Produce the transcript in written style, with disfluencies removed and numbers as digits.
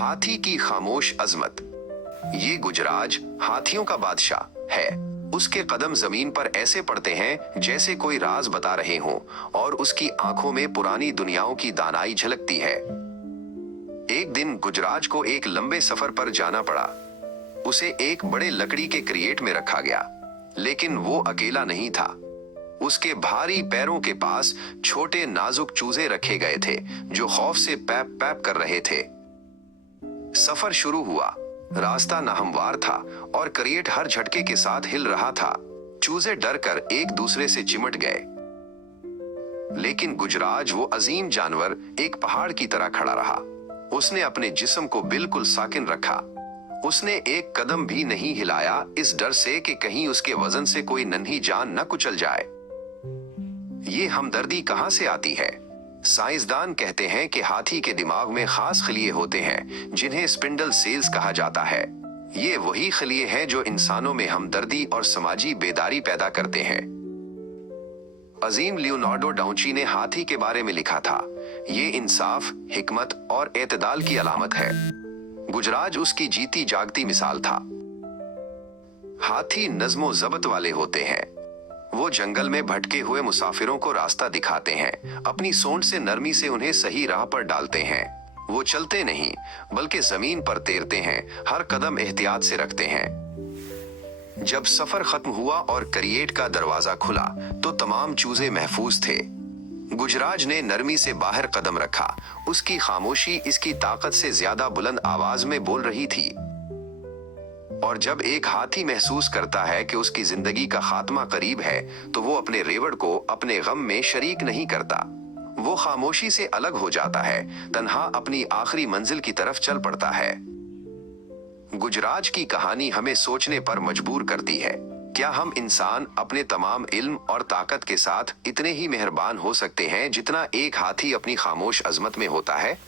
हाथी की खामोश अजमत। ये गुजराज हाथियों का बादशाह है। उसके कदम जमीन पर ऐसे पड़ते हैं जैसे कोई राज बता रहे हों, और उसकी आंखों में पुरानी दुनियाओं की दानाई झलकती है। एक दिन गुजराज को एक लंबे सफर पर जाना पड़ा। उसे एक बड़े लकड़ी के क्रिएट में रखा गया, लेकिन वो अकेला नहीं था। उसके भारी पैरों के पास छोटे नाजुक चूजे रखे गए थे, जो खौफ से पैप पैप कर रहे थे। सफर शुरू हुआ। रास्ता नाहमवार था और क्रिएट हर झटके के साथ हिल रहा था। चूजे डर कर एक दूसरे से चिमट गए, लेकिन गुजराज, वो अजीम जानवर, एक पहाड़ की तरह खड़ा रहा। उसने अपने जिस्म को बिल्कुल साकिन रखा। उसने एक कदम भी नहीं हिलाया, इस डर से कि कहीं उसके वजन से कोई नन्ही जान न कुचल जाए। ये हमदर्दी कहां से आती है? साइंसदान कहते हैं कि हाथी के दिमाग में खास खलिए होते हैं, जिन्हें स्पिंडल सेल्स कहा जाता है। ये वही खलिए हैं जो इंसानों में हमदर्दी और समाजी बेदारी पैदा करते हैं। अजीम लियोनार्डो डाउची ने हाथी के बारे में लिखा था, ये इंसाफ, हिकमत और एतदाल की अलामत है। गुजराज उसकी जीती जागती मिसाल था। हाथी नज़्मो ज़ब्त वाले होते हैं। वो जंगल में भटके हुए मुसाफिरों को रास्ता दिखाते हैं, अपनी सोंड से नरमी से उन्हें सही राह पर डालते हैं। वो चलते नहीं, बल्कि जमीन पर तैरते हैं, हर कदम एहतियात से रखते हैं। जब सफर खत्म हुआ और क्रिएट का दरवाजा खुला, तो तमाम चूजे महफूज थे। गुजराज ने नरमी से बाहर कदम रखा। उसकी खामोशी इसकी ताकत से ज्यादा बुलंद आवाज में बोल रही थी। और जब एक हाथी महसूस करता है कि उसकी जिंदगी का खात्मा करीब है, तो वो अपने रेवड़ को अपने गम में शरीक नहीं करता। वो खामोशी से अलग हो जाता है, तन्हा अपनी आखिरी मंजिल की तरफ चल पड़ता है। गुजराज की कहानी हमें सोचने पर मजबूर करती है। क्या हम इंसान अपने तमाम इल्म और ताकत के साथ इतने ही मेहरबान हो सकते हैं जितना एक हाथी अपनी खामोश अजमत में होता है?